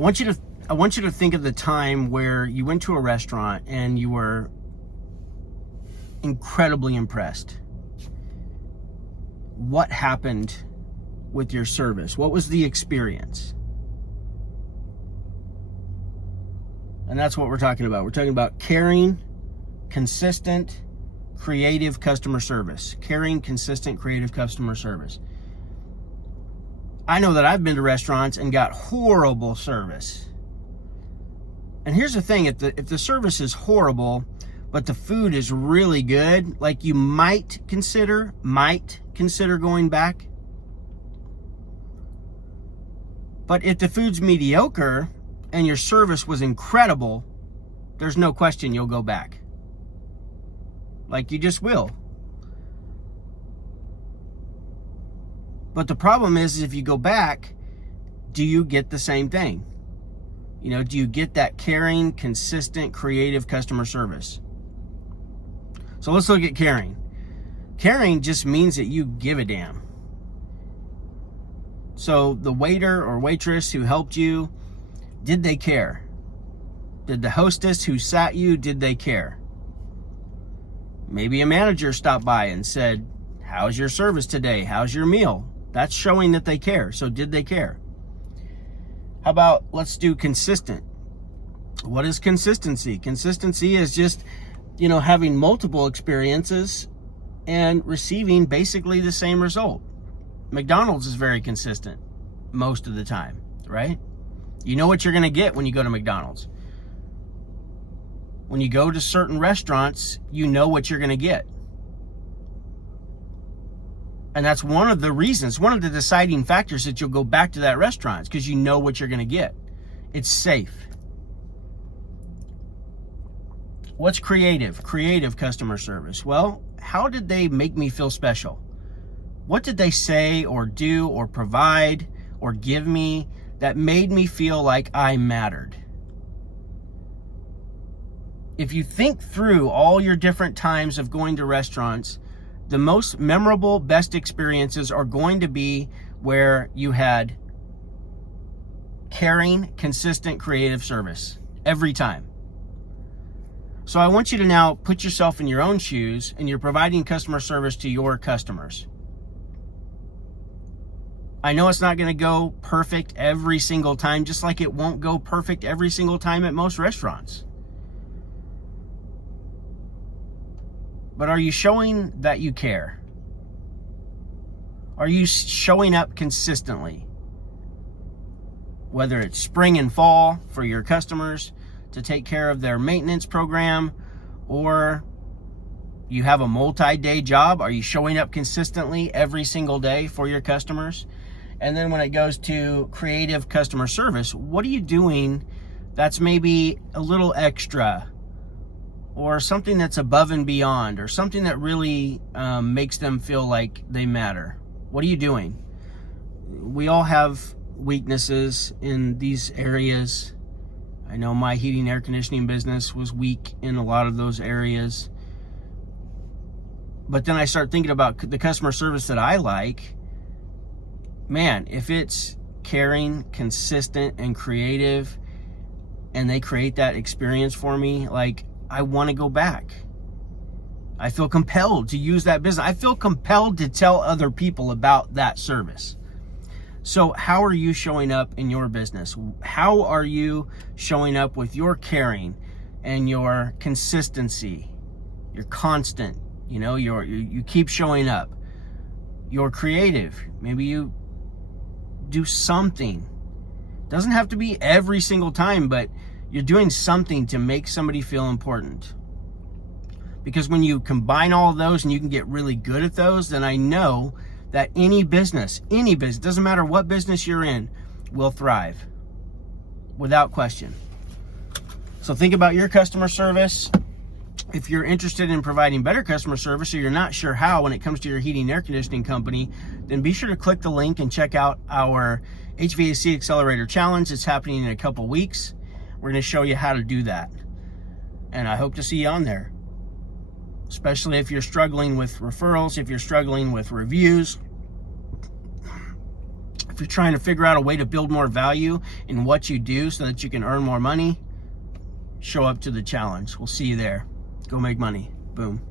I want you to think of the time where you went to a restaurant and you were incredibly impressed. What happened with your service? What was the experience? And that's what we're talking about. We're talking about caring, consistent, creative customer service. Caring, consistent, creative customer service. I know that I've been to restaurants and got horrible service. And here's the thing, if the service is horrible, but the food is really good, like you might consider going back. But if the food's mediocre and your service was incredible, there's no question you'll go back. Like you just will. But the problem is if you go back, do you get the same thing? You know, do you get that caring, consistent, creative customer service? So let's look at caring. Caring just means that you give a damn. So the waiter or waitress who helped you, did they care? Did the hostess who sat you, did they care? Maybe a manager stopped by and said, how's your service today? How's your meal? That's showing that they care. So did they care? How about let's do consistent. What is consistency? Consistency is just, having multiple experiences and receiving basically the same result. McDonald's is very consistent most of the time, right? You know what you're going to get when you go to McDonald's. When you go to certain restaurants, you know what you're going to get. And that's one of the reasons, one of the deciding factors that you'll go back to that restaurant, because you know what you're going to get. It's safe. What's creative? Creative customer service. Well, how did they make me feel special? What did they say or do or provide or give me that made me feel like I mattered? If you think through all your different times of going to restaurants, the most memorable, best experiences are going to be where you had caring, consistent, creative service every time. So I want you to now put yourself in your own shoes and you're providing customer service to your customers. I know it's not going to go perfect every single time, just like it won't go perfect every single time at most restaurants. But are you showing that you care? Are you showing up consistently? Whether it's spring and fall for your customers to take care of their maintenance program, or you have a multi-day job, are you showing up consistently every single day for your customers? And then when it goes to creative customer service, what are you doing that's maybe a little extra, or something that's above and beyond, or something that really makes them feel like they matter? What are you doing? We all have weaknesses in these areas. I know my heating and air conditioning business was weak in a lot of those areas. But then I start thinking about the customer service that I like. Man, if it's caring, consistent, and creative, and they create that experience for me, like, I want to go back. I feel compelled to use that business. I feel compelled to tell other people about that service. So how are you showing up in your business? How are you showing up with your caring and your consistency? You're constant, you keep showing up. You're creative. Maybe you do something. Doesn't have to be every single time, but you're doing something to make somebody feel important. Because when you combine all of those and you can get really good at those, then I know that any business, doesn't matter what business you're in, will thrive without question. So think about your customer service. If you're interested in providing better customer service, or you're not sure how when it comes to your heating and air conditioning company, then be sure to click the link and check out our HVAC Accelerator Challenge. It's happening in a couple weeks. We're going to show you how to do that. And I hope to see you on there. Especially if you're struggling with referrals, if you're struggling with reviews. you're trying to figure out a way to build more value in what you do so that you can earn more money, show up to the challenge. We'll see you there. Go make money. Boom.